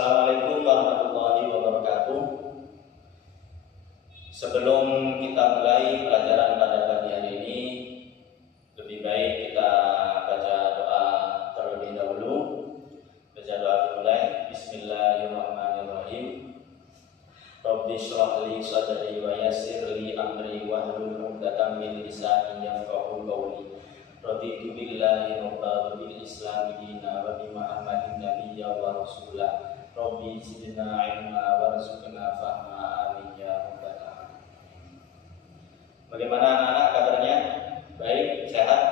Assalamualaikum warahmatullahi wabarakatuh. Sebelum kita mulai pelajaran pada pagi hari ini, lebih baik kita baca doa terlebih dahulu. Baca doa dimulai. Bismillahirrahmanirrahim. Rabbi shrah li sadri wa yassir li amri wahlul 'uqdatam min lisani yafqahu qawli. Raditu billahi rabban wa bil islami dinan wa bi Muhammadin nabiyya wa rasulah. Rabbi zidna ilma warzuqna fahma, amin ya rabbal alamin. Bagaimana anak-anak kabarnya? Baik, sehat?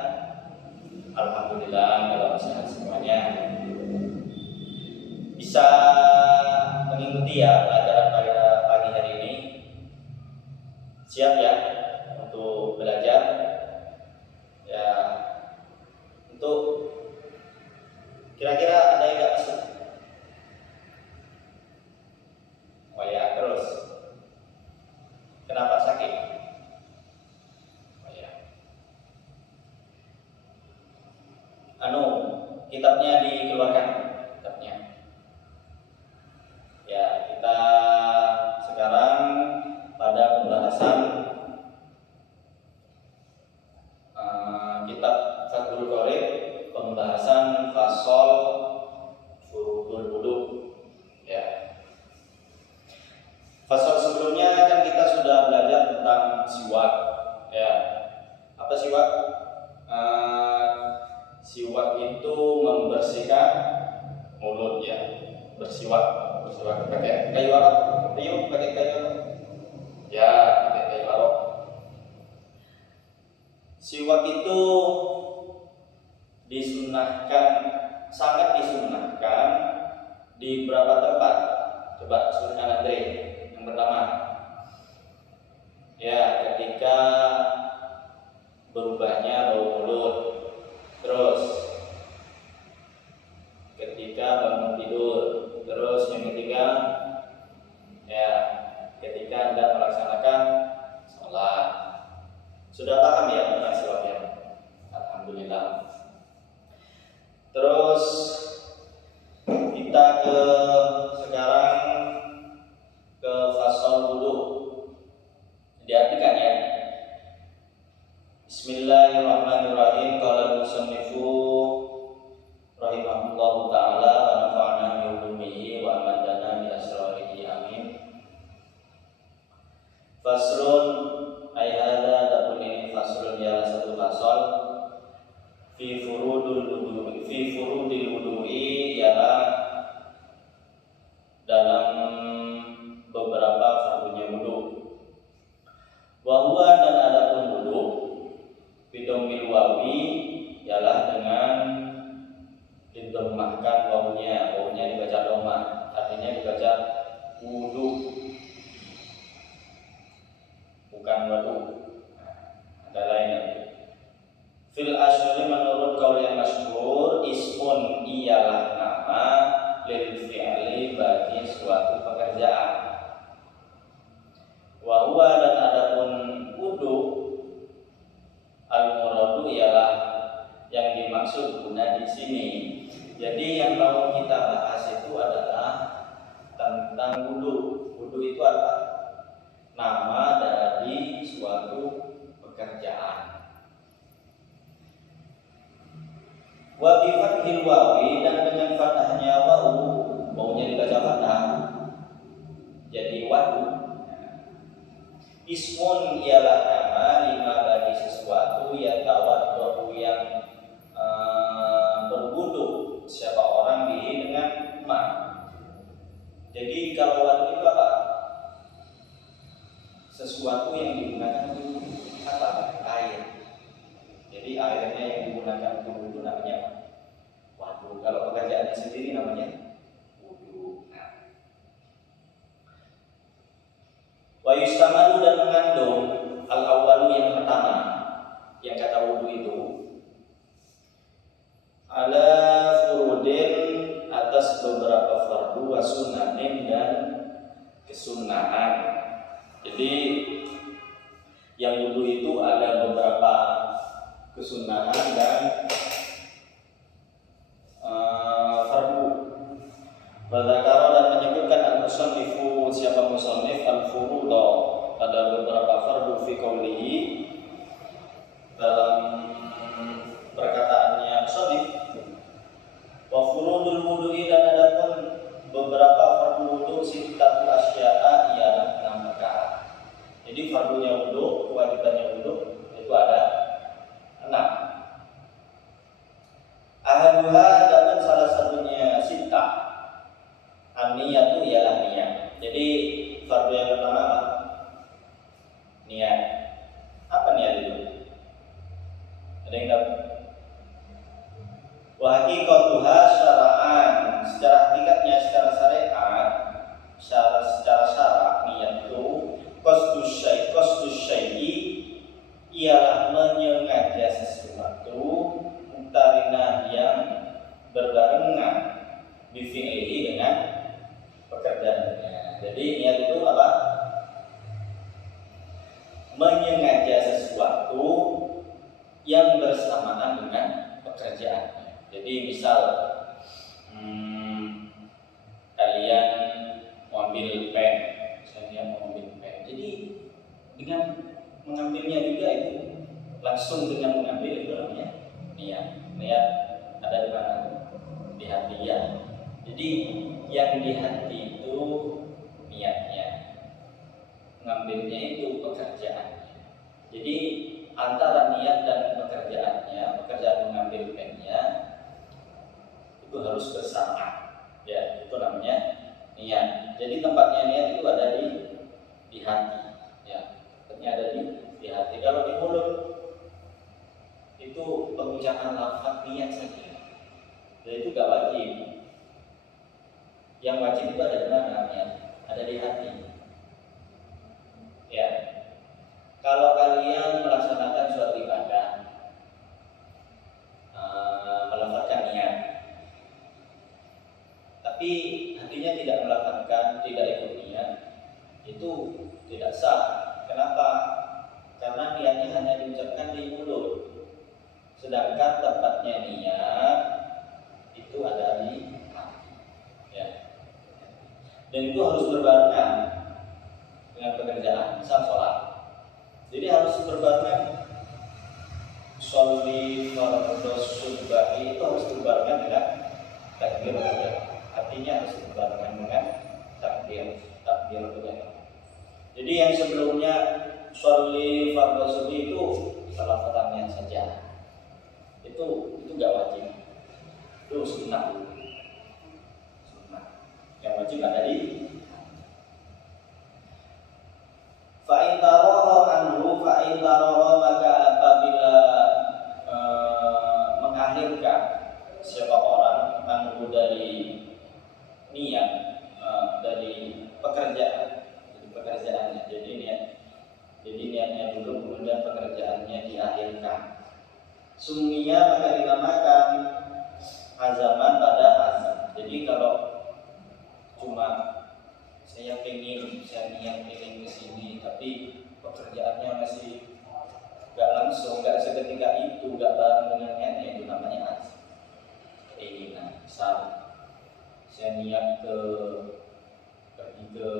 Alhamdulillah kalau sehat semuanya. Bisa mengikuti ya pelajaran pada pagi hari ini? Siap ya untuk belajar? Ya, untuk kira-kira ada yang nggak masuk? Oh ya, terus kenapa sakit? Oh ya, kitabnya dikeluarkan, kitabnya. Ya, kita sekarang pada pembahasan kitab Fathul Qorib, pembahasan fasol furudul wudu. Ya. Fasol sebelumnya kan kita sudah belajar tentang siwak. Ya. Apa siwak? Siwak itu membersihkan mulut ya. Bersiwak pakai kayu arok. Pakai kayu arok. Ya, pakai kayu arok. Siwak itu disunahkan, sangat disunahkan di beberapa tempat. Coba sunnah Andre. Yang pertama, ya ketika berubahnya bau mulut. Terus ketika bangun tidur. Terus yang ketiga, ya ketika Anda melaksanakan sholat. Sudah paham ya tentang siwak ya? Alhamdulillah. Terus kita sekarang ke fasal wudu. Diartikan ya. Bismillahirrahmanirrahim. Qala musannifu rahimahullahu taala wa nafa'ana bi ulumihi wa amadana bi asrarihi amin. Faslun ay hadza takun ini faslun ya satu fasal fi furudil wudu'i ialah dalam beberapa fardunya wudu. Wa huwa dan adapun wudu bidomil wawi ialah dengan didomahkan wawunya dibaca domah, artinya dibaca wudu bukan wadu. Ada lain nanti. Fil asyuri menurut qaul yang masyhur ismun ialah nama lil fi'li bagi suatu pekerjaan. Wa huwa dan adapun wudu al muradu ialah yang dimaksud guna di sini. Jadi yang mau kita bahas itu adalah tentang wudu. Wudu itu apa? Nama dari suatu pekerjaan. Wa bi fathil wawi dan dengan fathahnya wawu, wawunya dibaca fathah. Jadi wadu. Ismun ialah nama lima bagi sesuatu yang tawaddu yang berwudu siapa orang dengan ma. Jadi kalau wadu itu apa? Sesuatu yang digunakan untuk apa? Air. Jadi airnya yang digunakan untuk wudu namanya wadu. Kalau pekerjaannya sendiri namanya wudu. Wa yustamadu dan mengandung al-awwalu yang pertama, yang kata wudu itu ala furudin atas beberapa fardu wa sunnatin dan kesunahan. Jadi yang wudu itu ada beberapa kesunahan dan fardu. Wadakara dan Ada yang tahu? Wa haqiqatuha syara'an, secara hakikatnya secara syariat, secara syarak niat itu qasdus syai'i ialah menyengaja sesuatu muktarinah yang berbarengan bifi'lihi dengan pekerjaannya. Jadi niat itu apa? Menyengaja sesuatu yang bersamaan dengan pekerjaannya. Jadi misal kalian mau ambil pen, misalnya mau ambil pen. Jadi dengan mengambilnya juga itu langsung dengan mengambil itu namanya niat. Niat ada di mana? Di hati ya. Jadi yang di hati itu niatnya, mengambilnya itu pekerjaannya. Jadi antara niat dan pekerjaannya, pekerjaan mengambil pennya itu harus bersama. Ya, itu namanya niat. Jadi tempatnya niat itu ada di hati. Ya, tempatnya ada di hati. Kalau di mulut itu pengucapan lafaz niat saja. Dan itu gak wajib. Yang wajib itu ada di mana? Niat. Ada di hati. Ya. Kalau kalian melaksanakan suatu ibadah, melafazkan niat, tapi hatinya tidak melafazkan, tidak ikut niat, itu tidak sah. Kenapa? Karena niatnya hanya diucapkan di mulut, sedangkan tempatnya niat itu ada di hati. Ya. Dan itu harus berbarengan dengan pekerjaan, misal sholat. Jadi harus berbarengan. Sholli fardhu subahi itu harus berbarengan dengan takbir. Artinya harus berbarengan dengan takbir juga. Jadi yang sebelumnya sholli fardhu subahi itu salah satunya saja. Itu enggak wajib. Itu sunnah. Yang wajib ada di fa'in taroho anhu fa'in taroho, maka apabila mengakhirkan siapa orang anhu dari niat, dari pekerjaannya. Jadi niatnya dulu, kemudian pekerjaannya diakhirkan. Sumia maka dinamakan azaman pada azam. Jadi kalau cuma saya niat pengen ke sini, tapi pekerjaannya masih gak langsung, gak seketika itu, gak bareng dengan niatnya, itu namanya azam. Keinginan. Misal saya niat pergi ke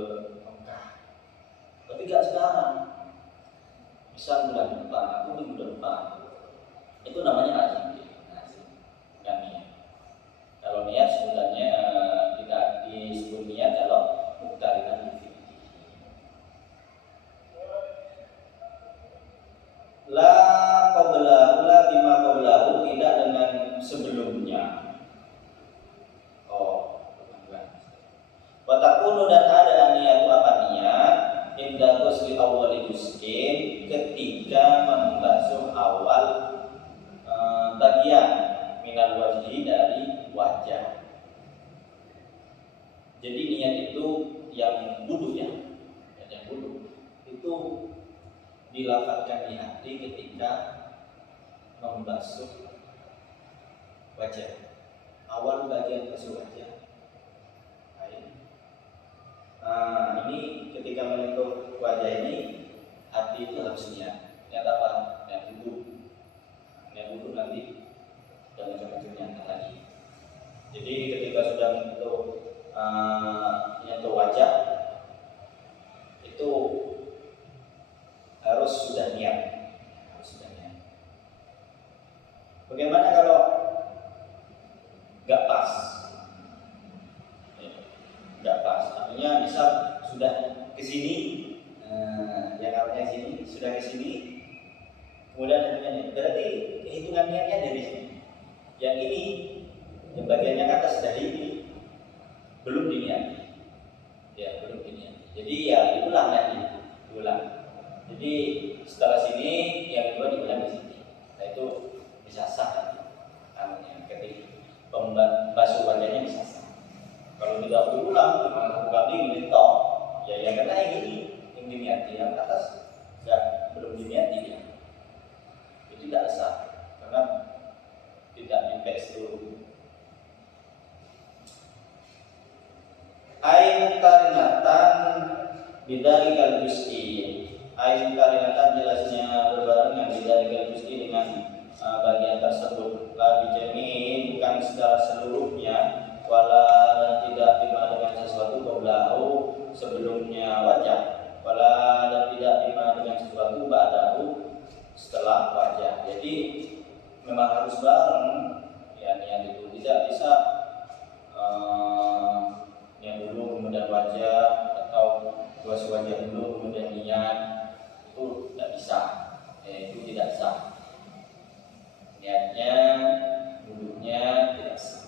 Mekah, tapi gak sekarang. Misal bulan depan, aku minggu depan, itu namanya azam. Bukan niat. Kalau niat sebenarnya tidak disebut niat kalau muktarinan la qablahu la bima qablahu, tidak dengan sebelumnya. Wa takunu, dan ada niat apa niat inda ghusli awwali juz'in, ketika membasuh awal bagian minal wajhi, dari wajah. Jadi niat itu yang wudu ya, yang wudu itu dilafazkan di hati ketika membasuh wajah, awal bagian basuh wajah. Nah, ini ketika menyentuh wajah ini, hati itu harus niat. Niat apa? Niat wudu. Niat wudu nanti dan macam-macamnya lagi. Jadi ketika sudah menyentuh wajah, itu harus sudah niat. Bagaimana kalau nggak pas? Nggak pas, artinya misal sudah ke sini, yang artinya sini sudah ke sini, kemudian berarti hitungan niatnya dari sini. Yang ini, yang bagiannya ke atas dari ini belum diniati, ya belum diniati. Jadi ya diulang lagi, diulang. Jadi setelah sini yang kedua diulang di sini. Nah itu Bidzalikal juz'i, ai karinatan jelasnya berbarengan bidzalikal juz'i dengan bagian tersebut. La bijami, bukan secara seluruhnya, wala dan tidak bima dengan sesuatu qablahu sebelumnya wajah, wala dan tidak bima dengan sesuatu ba'dahu setelah wajah. Jadi memang harus bareng ya, niat itu tidak bisa niat dulu kemudian wajah, atau puas wajah dulu kemudian niat, itu tidak bisa, itu tidak sah. Niatnya, wudhunya tidak sah.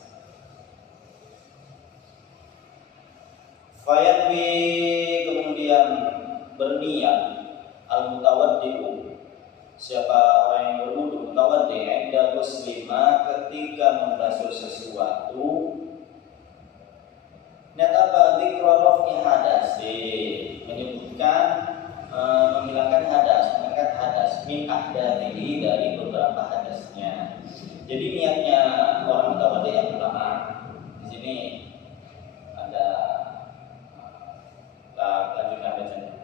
Fayanwi, kemudian berniat al-mutawaddi'u, siapa orang yang berwudu, mutawaddi' inda muslima, ketika membasuh sesuatu. Niat apa? Dzikra raf'i hadasi, menyebutkan menghilangkan hadas, mengangkat hadas, min ahdatsihi, dari beberapa hadasnya. Jadi niatnya orang mutawaddi yang pertama di sini ada, lanjutkan bacanya.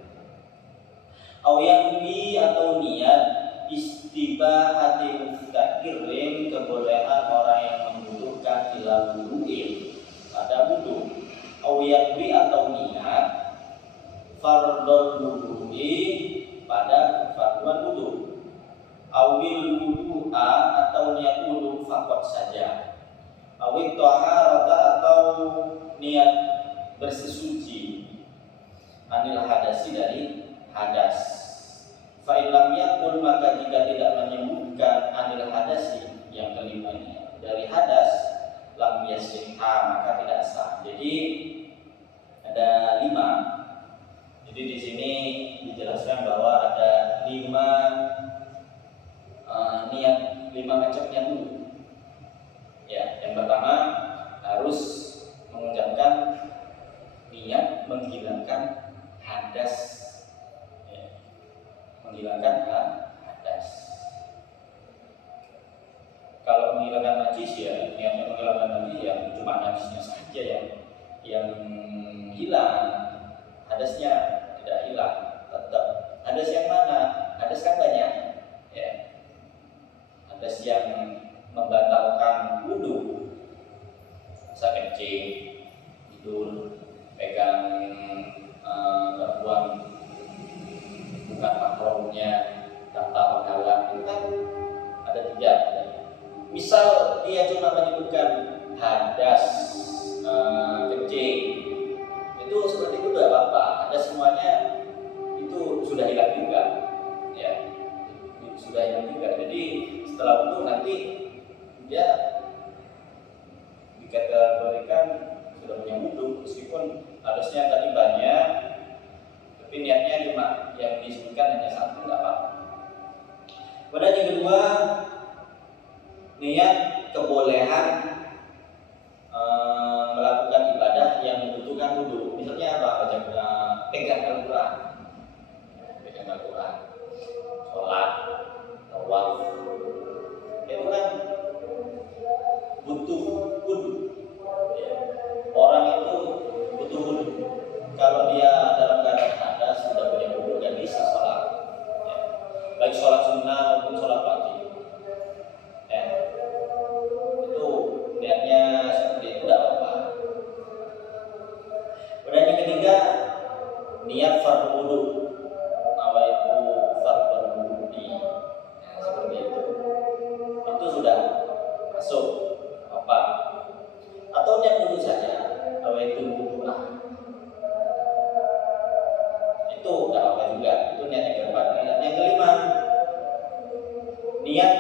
Au yanwi, atau niat istibahati muftakirin, kebolehan orang yang membutuhkan ila wudu'in, pada wudu. Au yanwi, atau niat fardhul wudu'i, pada farduan wudu. Awil wudu'a, atau niat wudu faqat saja. Awil taharata, atau niat bersesuci anil hadasi, dari hadas. Fa in lam yakul, maka jika tidak menyebutkan anil hadasi, yang kelima ini dari hadas, lam yasihha, maka tidak sah. Jadi ada 5. Jadi di sini dijelaskan bahwa ada 5 niat, 5 macam niat dulu. Ya, yang pertama harus mengucapkan niat menghilangkan hadas, ya, menghilangkan hadas. Kalau menghilangkan najis, ya niatnya menghilangkan najis, ya cuma najisnya saja yang hilang, hadasnya tidak hilang. Tetap hadas yang mana? Hadas kan banyak, ya. Hadas yang membatalkan wudu, masa kencing, tidur, pegang perempuan bukan mahramnya, tanpa menghalang, itu kan ada 3. Misal dia cuma menyebutkan hadas kencing, itu seperti itu tidak apa-apa, ada semuanya itu sudah hilang juga, ya, sudah hilang juga. Jadi setelah itu nanti dia dikategorikan sudah punya wudu, meskipun harusnya tadi banyak, tapi niatnya cuma yang disebutkan hanya 1, tidak apa-apa. Kemudian yang kedua, niat kebolehan melakukan ibadah yang membutuhkan wudu. Misalnya apa? Baca, pegang Al-Quran, sholat, tawaf, itu kan butuh wudu. Ya. Orang itu butuh wudu. Kalau dia dalam keadaan hadas, sudah punya wudu, dan bisa sholat, ya. Baik sholat sunnah maupun sholat wajib. Ya. Itu niatnya seperti itu, tidak apa-apa. Kemudian yang ketiga, niat fardhu wudu, itu fardhu wudu, ya, seperti itu. Itu sudah masuk apa? Atau niat wudu saja, itu wudu, itu tidak apa juga. Itu niat yang keempat. Yang kelima, niat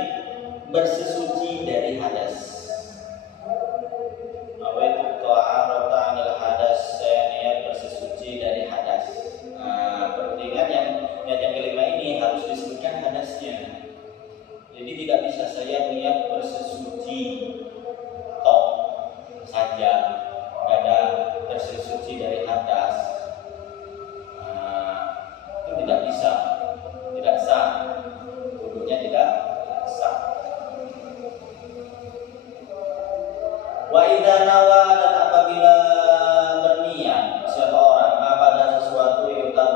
bersesuci dari hadas. Awaitu ta'arata anil hadas, saya niat bersesuci dari hadas. Pentingan niat yang kelima ini harus disebutkan hadasnya. Jadi tidak bisa saya niat bersesuci tok saja, tidak ada bersesuci dari hadas. Itu tidak bisa, tidak sah, wudunya tidak sah. Wa idza nawa, dan apabila berniat siapa orang pada sesuatu yutab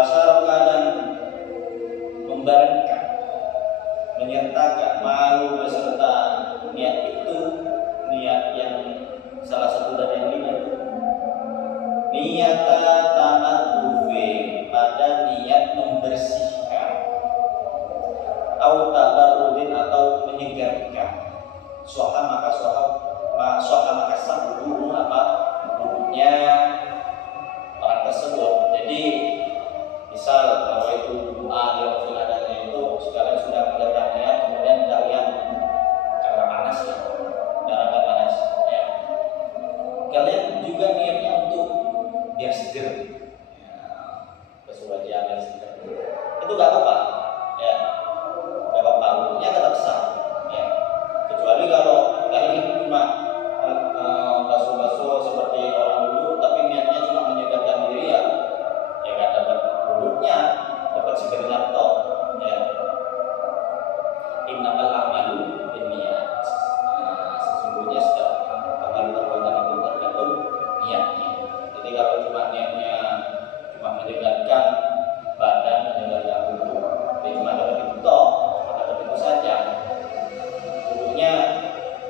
wasyaraka dan membarengkan, menyertakan malu beserta niat itu, niat yang salah satu dari yang lima itu, niyata tanaddufi, pada niat membersihkan, au tabarrudin atau menyegarkan. Soha maka sabulu apa wudhunya orang tersebut. Jadi misal kalau itu doa di waktu adanya itu sekalian sudah mengerjakan niat, kemudian kalian karena panas ya, darahnya panas ya, kalian juga niatnya untuk biar seger ya, bersuara biar seger, itu gak apa-apa ya, gak apa-apa, wudhunya tetap sah ya, kecuali kalau kalian cuma basuh-basuh seperti orang dulu tapi niatnya cuma menyegarkan diri ya gak dapat wudhunya, dapat segernya toh ya. Innamal a'malu binniyat, sesungguhnya setiap amal perbuatan itu tergantung niatnya. Jadi kalau cuma niatnya cuma menyegarkan badan, menyegarkan tubuh, dia cuma dapat itu toh, cuma dapat itu saja, wudhunya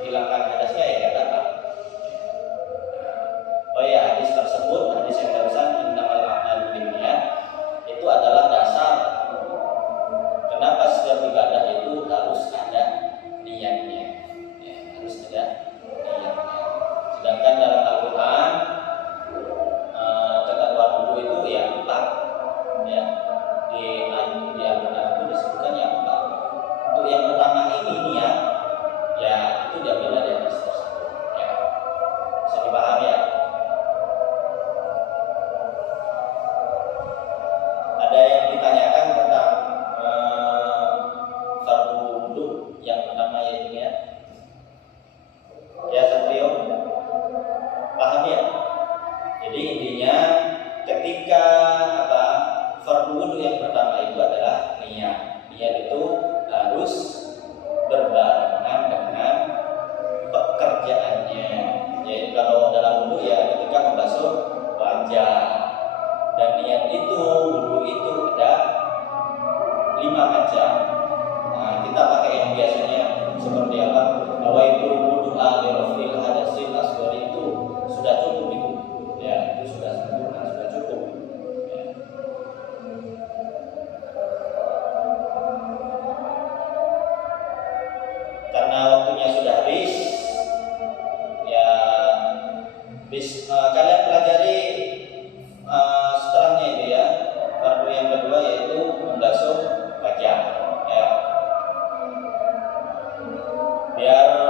hilangkan hadasnya ya gak dapat. Oh ya, hadis tersebut, hadis yang barusan innamal a'malu binniyat, itu adalah dasar kenapa setiap ibadah itu harus ada niatnya ya, harus ada niatnya. Sedangkan dalam Al-Quran ketentuan wudhu itu ya 4 ya, di Al-Quran itu disebutkan yang 4. Untuk yang pertama ini niat ya, itu diambil dari hadis tersebut ya, bisa dipahami ya. Ada yang ditanyakan tentang fardu wudhu yang pertama yaitu niat ya, Satrio paham ya? Jadi intinya ketika apa, fardu wudhu yang pertama itu adalah niat. Niat itu harus berbarengan dengan pekerjaannya. Jadi kalau dalam wudhu ya ketika membasuh wajah, dan niat itu wudhu itu ada 5 macam. Nah, kita pakai yang biasanya seperti apa? Nawaitul wudhu alirofil hadasil asghar, itu sudah cukup itu. Ya, itu sudah sempurna, sudah cukup. Ya. Karena waktunya sudah habis, ya, kalian pelajari setelahnya itu ya. Fardu yang kedua yaitu membasuh wajah ya. Biar